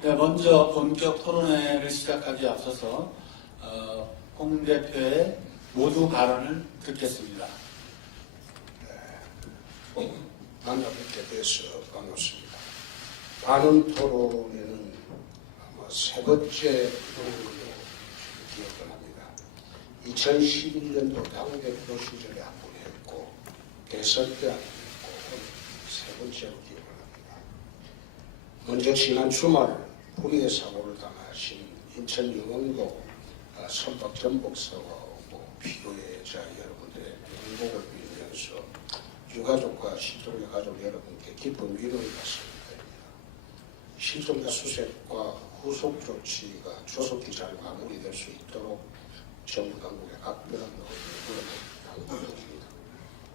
네, 먼저 본격 토론회를 시작하기에 앞서서 홍 대표의 모두 발언을 듣겠습니다. 만나뵙게 돼서 반갑습니다. 반응 토론회는 아마 세 번째 토론으로 기억을 합니다. 2011년도 당대표 시절에 한 번 했고 대선 때 한 번 했고 세 번째로 기억을 합니다. 먼저 지난 주말 불의의 사고를 당하신 인천 영흥도 선박 전복사와 피고자 여러분들의 명복을 빌면서 유가족과 실종자 가족 여러분께 깊은 위로의 말씀을 드립니다. 실종자 수색과 후속 조치가 조속히 잘 마무리될 수 있도록 정부 당국의 각별한 노력을 당부드립니다.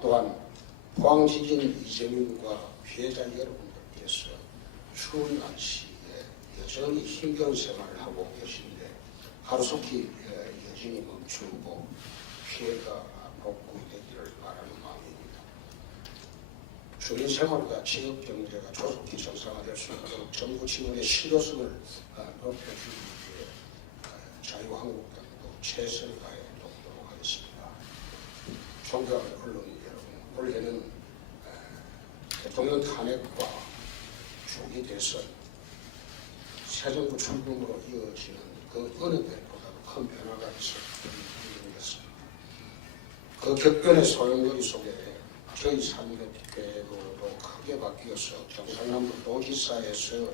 또한 포항지진 이재민과 피해자 여러분들께서 추운 날씨에 여전히 힘겨운 생활을 하고 계신데 하루속히 여진이 멈추고 피해가 복구되기를 바라는 마음입니다. 주민 생활과 지역 경제가 조속히 정상화될 수 있도록 정부 지원의 실효성을 높여주기 위해 자유한국당도 최선을 다해 돕도록 하겠습니다. 존경하는 언론 여러분, 올해는 대통령 탄핵과 조기 대선, 새 정부 출범으로 이어지는 그 어느 때보다도 큰 변화가 있었던 일이었습니다. 그 격변의 소용돌이 속에 저희 상대표도 크게 바뀌어서 경상남도 도지사에서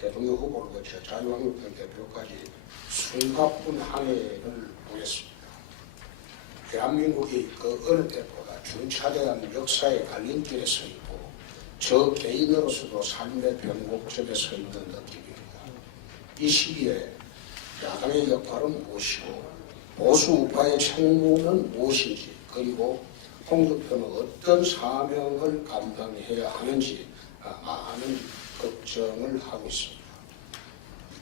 대통령 후보를 거쳐 자유한국당 대표까지 숨가쁜 한 해를 보냈습니다. 대한민국이 그 어느 때보다 중차대한 역사의 갈림길에 서 있고 저 개인으로서도 삶의 변곡점에 서 있는 느낌입니다. 이 시기에 야당의 역할은 무엇이고 보수 우파의 책무는 무엇인지 그리고 홍 대표는 어떤 사명을 감당해야 하는지 많은 걱정을 하고 있습니다.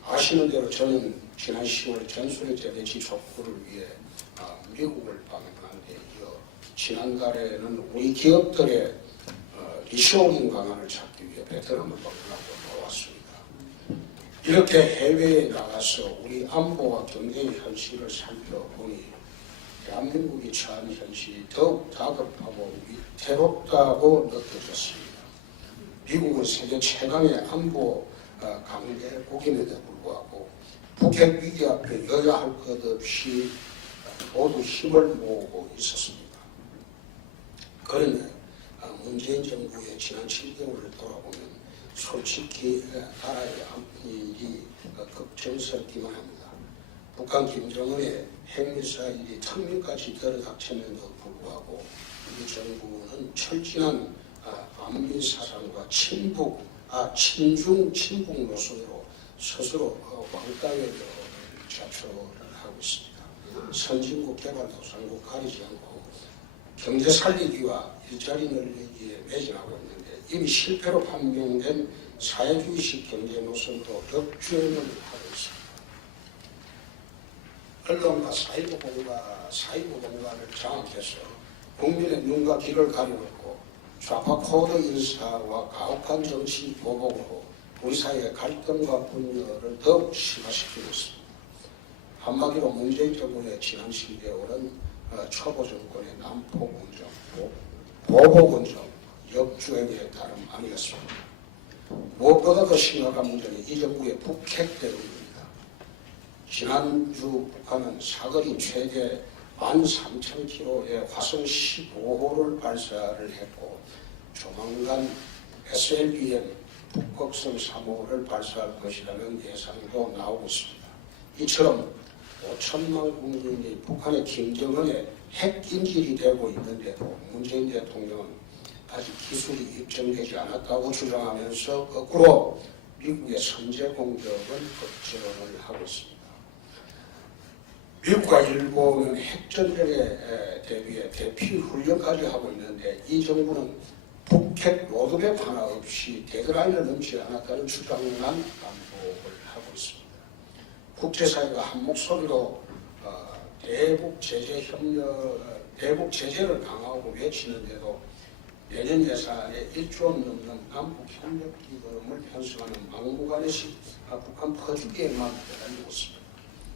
아시는 대로 저는 지난 10월 전술의 제대지 촉구를 위해 미국을 방문한 데 이어 지난달에는 우리 기업들의 리쇼링 방안을 찾기 위해 베트남을 방문하고 나왔습니다. 이렇게 해외에 나가서 우리 안보와 경제의 현실을 살펴보니 대한민국이 처한 현실이 더욱 다급하고 위태롭다고 느껴졌습니다. 미국은 세계 최강의 안보 강대국임에도 불구하고 북핵 위기 앞에 여야 할 것 없이 모두 힘을 모으고 있었습니다. 그런데 문재인 정부의 지난 7개월을 돌아보면 솔직히 나라의 안일이 걱정스럽기만 합니다. 북한 김정은의 핵미사일이 턱밑까지 들어닥쳤는데도 불구하고 이 정부는 철진한 안민사상과 친중 노선으로 스스로 왕따의 자초를 하고 있습니다. 선진국 개발도상국 가리지 않고 경제 살리기와 일자리 늘리기에 매진하고 있는데 이미 실패로 판명된 사회주의식 경제 노선도 역주행을 하고 있습니다. 언론과 사이버 공간을 장악해서 국민의 눈과 귀를 가려놓고 좌파 코드 인사와 가혹한 정치 보복으로 우리 사회의 갈등과 분열을 더욱 심화시키고 있습니다. 한마디로 문재인 정부의 지난 7개월은 초보 정권의 난폭 운정, 보복 운정, 역주행의 다름 아니었습니다. 무엇보다 더 심각한 문제는 이 정부의 북핵 대응입니다. 지난주 북한은 사거리 최대 13,000km의 화성 15호를 발사를 했고 조만간 SLBM 북극성 3호를 발사할 것이라는 예상도 나오고 있습니다. 이처럼 5천만 국민이 북한의 김정은의 핵인질이 되고 있는데도 문재인 대통령은 아직 기술이 입증되지 않았다고 주장하면서 거꾸로 미국의 선제 공격을 걱정을 하고 있습니다. 미국과 일본은 핵전쟁에 대비해 대피 훈련까지 하고 있는데 이 정부는 북핵 로드맵 하나 없이 데드라인을 넘지 않았다는 주장만 반복을 하고 있습니다. 국제사회가 한 목소리로 대북 제재를 강화하고 외치는데도 내년 예산에 1조 원 넘는 남북 협력 기금을 편성하는 막무가내 북한 퍼주기에만 매달리고 있습니다.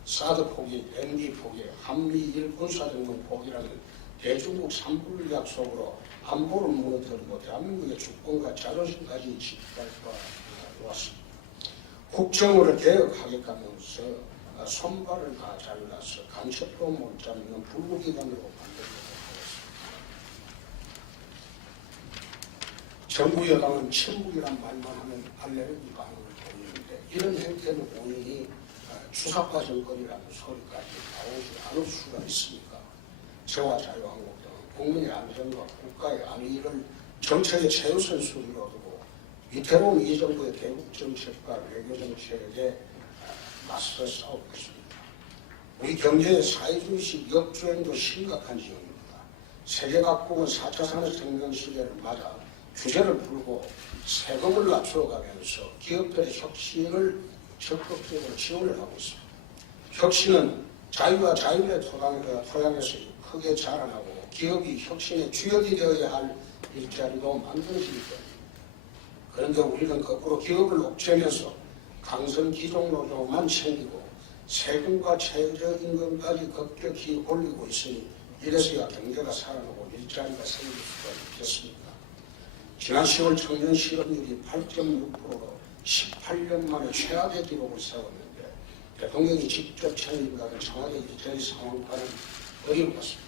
사드 포기, MD 포기, 한미일 군사정권 포기라는 대중국 산불 약속으로 안보를 무너뜨리고 대한민국의 주권과 자존심까지 지키고 왔습니다. 국정을 개혁하겠다면서 손발을 다 잘라서 간첩도 못 잡는 불구기관으로 만들려고 하였습니다. 정부 여당은 친북이란 말만 하면 알레르기 반응을 보이는데 이런 행태는 본인이 주사파 정권이라는 소리까지 나오지 않을 수가 있습니까? 저와 자유한국당은 국민의 안전과 국가의 안위를 정책의 최우선 순위로 두고 위태로운 이 정부의 대북 정책과 외교 정책에 맞서 싸우고 있습니다. 우리 경제의 사회주의식 역주행도 심각한 지역입니다. 세계 각국은 4차 산업혁명 시대를 맞아 규제를 풀고 세금을 낮춰가면서 기업들의 혁신을 적극적으로 지원을 하고 있습니다. 혁신은 자유와 자율의 토양에서 크게 자라나고 기업이 혁신의 주역이 되어야 할 일자리도 만들어지기 때문입니다. 그런데 우리는 거꾸로 기업을 옥죄면서 강성 기종 노조만 챙기고 세금과 최저임금까지 급격히 올리고 있으니 이래서야 경제가 살아나고 일자리가 생길 수가 있겠습니까? 지난 10월 청년 실업률이 8.6%로 18년 만에 최하대 기록을 세웠는데 대통령이 직접 책임가는 청와대 일자리 상황과는 어려운 것입니다.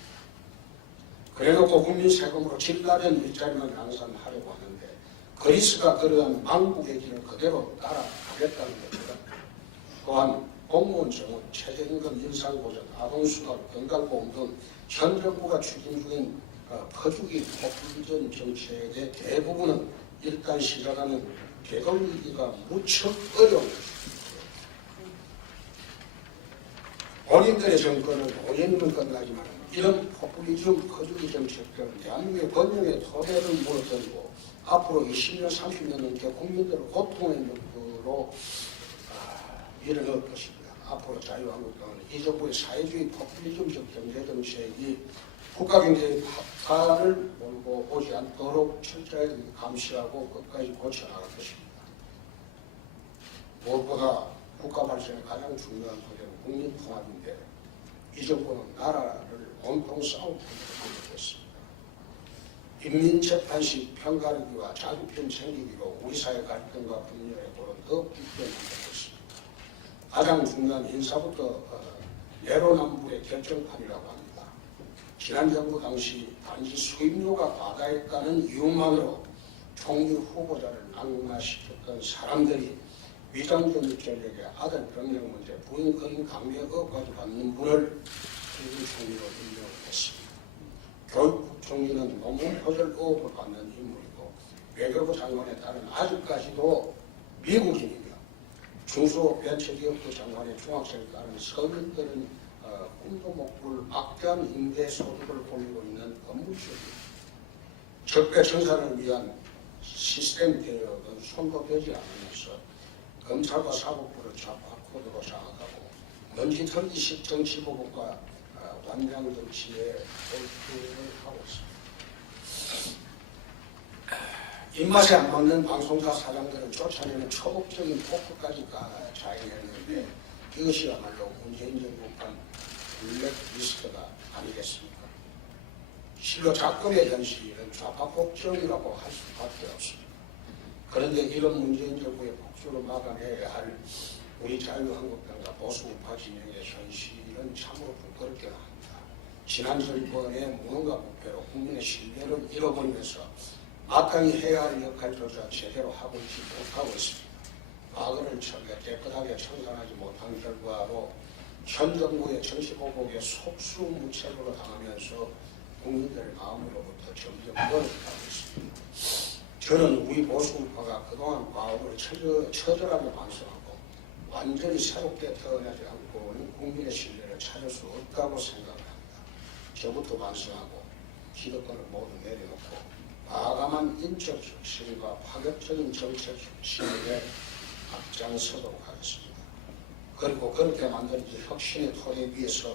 그래놓고 국민 세금으로 질나된 일자리만 양산하려고 하는데 그리스가 그러한 망국의 길을 그대로 따라가겠다는 겁니다. 또한 공무원 정원, 최저임금 인상보전, 아동수당, 건강보험 등 현 정부가 추진 중인 퍼주기 포퓰리즘 정책의 대부분은 일단 시작하는 되돌리기가 무척 어려운 것입니다. 본인들의 정권은 5년이면 끝나지만 이런 포퓰리즘 퍼주기 정책들은 대한민국의 번영의 토대를 무너뜨리고 앞으로 20년, 30년 넘게 국민들을 고통의 눈으로 밀어넣을 것입니다. 앞으로 자유한국당은 이 정부의 사회주의 포퓰리즘적 경제정책이 국가경제의 파탄을 몰고 오지 않도록 철저하게 감시하고 끝까지 고쳐나갈 것입니다. 무엇보다 국가 발전의 가장 중요한 소재는 국민 통합인데 이 정부는 나라를 온통 싸움터로 만들고 있습니다. 인민재판식 편가르기와 자주편 챙기기로 우리 사회 갈등과 분열의 골은 더 깊게 만들고 있습니다. 가장 중요한 인사부터 내로남불의 결정판이라고 합니다. 지난 정부 당시 단지 수임료가 과다했다는 이유만으로 총리 후보자를 낙마시켰던 사람들이 위장전입 전력의 아들 병력 문제, 부인 거린 강제 억까지 받는 분을 조국 총리로 임명을 했습니다. 교육부 총리는 논문 표절 의혹을 받는 인물이고 외교부 장관에 따른 아직까지도 미국인이며 중소벤처기업부 장관의 중학생에 따른 서민들은 꿈도 못 꿀 막대한 임대 소득을 올리고 있는 건물주입니다. 적폐청산을 위한 시스템 개혁은 손도 되지 않으면서 검찰과 사법부를 좌파 코드로 장악하고 먼지 털기식 정치보복과 완장 정치에 몰두를 하고 있습니다. 입맛에 안 맞는 방송사 사장들은 쫓아내는 초법적인 포크까지 자행했는데 이것이야말로 문재인 정부간 블랙리스트가 아니겠습니까? 실로 작금의 현실은 좌파 폭정이라고 할 수밖에 없습니다. 그런데 이런 문재인 정부의 폭주를 막아내야 할 우리 자유한국당과 보수우파 진영의 현실은 참으로 부끄럽게 합니다. 지난 정권의 무능과 부패로 국민의 신뢰를 잃어버리면서 마땅히 해야 할 역할조차 제대로 하고 있지 못하고 있습니다. 과거를 깨끗하게 청산하지 못한 결과로 현 정부의 정치보복에 속수무책으로 당하면서 국민들의 마음으로부터 점점 멀어져가고 있습니다. 저는 우리 보수우파가 그동안 과거를 처절하게 반성하고 완전히 새롭게 태어나지 않고는 국민의 신뢰를 찾을 수 없다고 생각합니다. 저부터 반성하고 기득권을 모두 내려놓고 과감한 인적 혁신과 파격적인 정책 혁신에 앞장서도록 하겠습니다. 그리고 그렇게 만들어진 혁신의 토대 위에서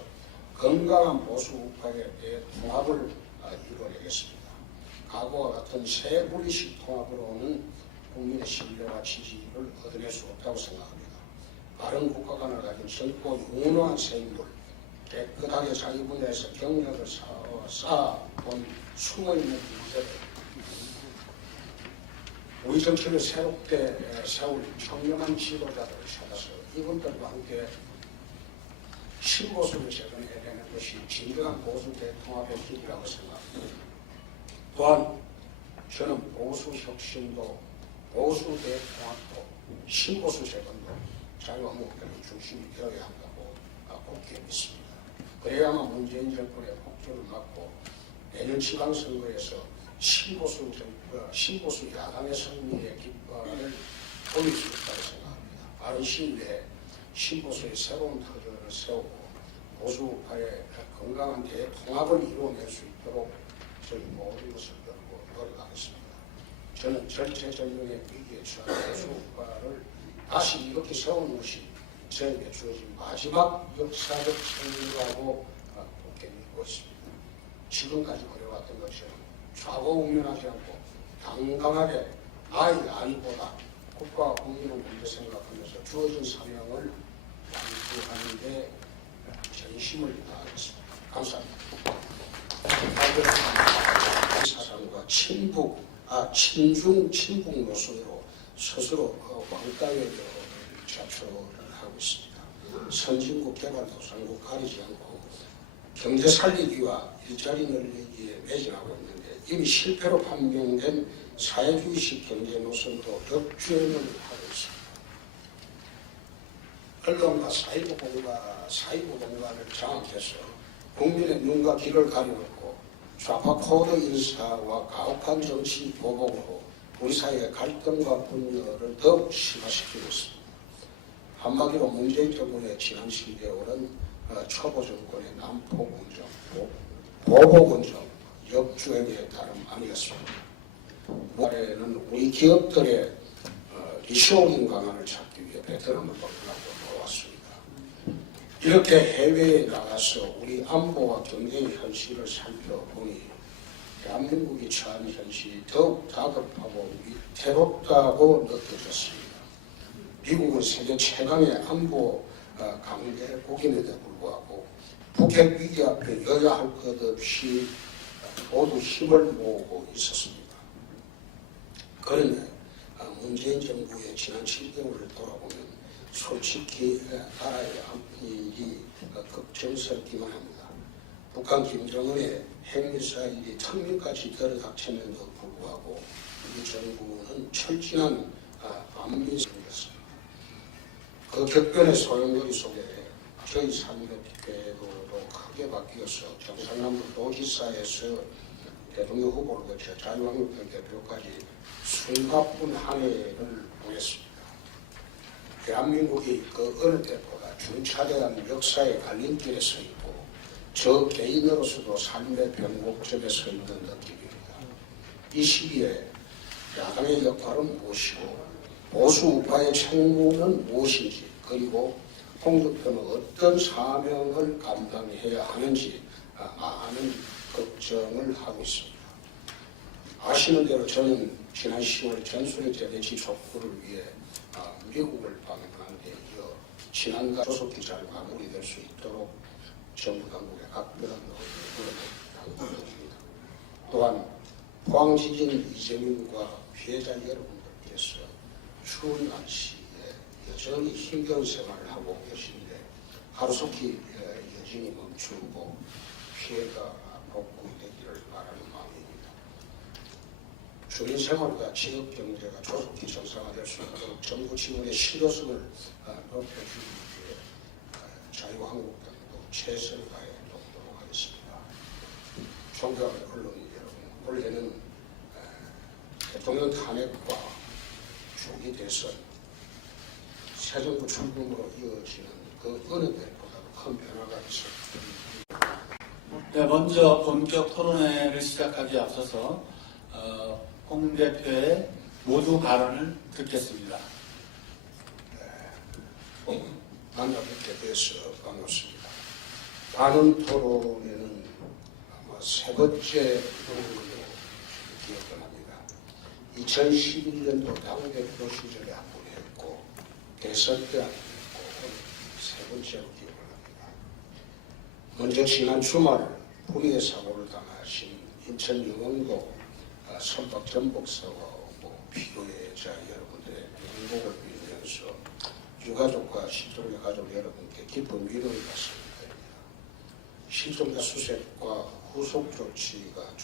건강한 보수 우파의 통합을 이루어내겠습니다. 과거와 같은 새 분리식 통합으로는 국민의 신뢰와 지지를 얻어낼 수 없다고 생각합니다. 바른 국가 관을 가진 젊고 유능한 세인물, 깨끗하게 자기 분야에서 경력을 쌓아본 숨어있는 인재들, 우리 정치를 새롭게 세울 청렴한 지도자들을 찾아서 이분들과 함께 신보수를 재건해내는 것이 진정한 보수 대통합의 길이라고 생각합니다. 또한 저는 보수 혁신도, 보수 대통합도, 신보수 재건도 자유한국당의 중심이 되어야 한다고 굳게 믿습니다. 그래야만 문재인 정권의 폭주를 막고 내년 지방선거에서 신보수 야당의 승리의 깃발을 올릴 수 있다고 생각합니다. 빠른 시일 내에 신보수의 새로운 터전을 세우고 보수파의 건강한 대통합을 이루어낼 수 있도록 저희 모든 것을 열고 노력하겠습니다. 저는 절체절명의 위기에 처한 보수파를 다시 이렇게 세우는 것이 저에게 주어진 마지막 역사적 책임이라고 굳게 믿고 있습니다. 지금까지 그래왔던 것처럼 좌고우면하지 않고 당당하게 나의 아니보다 국가와 국민을 먼저 생각하면서 주어진 사명을 완수하는 데 전심을 다하겠습니다. 감사합니다. 사상과 친중 노선으로 스스로 왕따의 자초를 하고 있습니다. 선진국 개발도상국 가리지 않고 경제 살리기와 일자리 늘리기에 매진하고 있는데 이미 실패로 판명된 사회주의식 경제 노선도 역주행을 하고 있습니다. 언론과 사이버 공간을 장악해서 국민의 눈과 귀를 가려놓고 좌파 코드 인사와 가혹한 정치 보복으로 우리 사회의 갈등과 분열을 더욱 심화시키고 있습니다. 한마디로 문재인 정부의 지난 10개월은 초보 정권의 난폭운정, 보복운정, 역주행의 다름 아니었습니다. 올해는 우리 기업들의 리쇼링 방안을 찾기 위해 베트남을 방문하고 돌아왔습니다. 이렇게 해외에 나가서 우리 안보와 경제 현실을 살펴보니 대한민국이 처한 현실이 더욱 다급하고 위태롭다고 느껴졌습니다. 미국은 세계 최강의 안보 강대국임에도 불구하고 북핵 위기 앞에 여야 할 것 없이 모두 힘을 모으고 있었습니다. 그런데 문재인 정부의 지난 7개월을 돌아보면 솔직히 나라의 안일이 걱정스럽기만 합니다. 북한 김정은의 핵미사일이 턱밑까지 들어닥쳤는데도 불구하고 이 정부는 철진한 안민성이었습니다. 그 격변의 소용돌이 속에 저희 삶의 궤도도 크게 바뀌어서 경상남도 도지사에서 대통령 후보를 거쳐 자유한국당 대표까지 숨가쁜 한 해를 보냈습니다. 대한민국이 그 어느 때보다 중차대한 역사의 갈림길에 서 있고 저 개인으로서도 삶의 변곡점에 서 있는 느낌입니다. 이 시기에 야당의 역할은 무엇이고 보수 우파의 책무는 무엇인지 그리고 홍준표는 어떤 사명을 감당해야 하는지 많은 걱정을 하고 있습니다. 아시는 대로 저는 지난 10월 전술의 대대치 촉구를 위해 미국을 방문한 데 이어 지난달 조속기자를 마무리될 수 있도록 정부 당국의 각별한 노력을 당부드립니다. 또한 포항지진 이재민과 피해자 여러분들께서 추운 날씨에 여전히 힘겨운 생활을 하고 계신데 하루속히 여진이 멈추고 피해가 복구되기를 바라는 마음입니다. 주민 생활과 지역 경제가 조속히 정상화될 수 있도록 정부 지원의 실효성을 높여주기 위해 자유한국당도 최선을 다해 돕도록 하겠습니다. 존경하는 언론인 여러분, 올해는 대통령 탄핵과 조기 대선, 새 정부 출범으로 이어지는 그 어느 때보다도 큰 변화가 있습니다. 네, 먼저 본격 토론회를 시작하기에 앞서서 홍 대표의 모두 발언을 듣겠습니다. 만나뵙게 돼서 반갑습니다. 반응 토론에는 아마 세 번째 기억을 합니다. 2011년도 당대표 시절에 한 번 했고 대선 때 한 번 했고 세 번째로 기억을 합니다. 먼저 지난 주말 불의의 사고를 당하신 인천 영흥도 선박 전복사고 피고자 여러분들의 행복을 빌면서 유가족과 실종자 가족 여러분께 깊은 위로를 말씀드립니다. 실종자 수색과 후속 조치가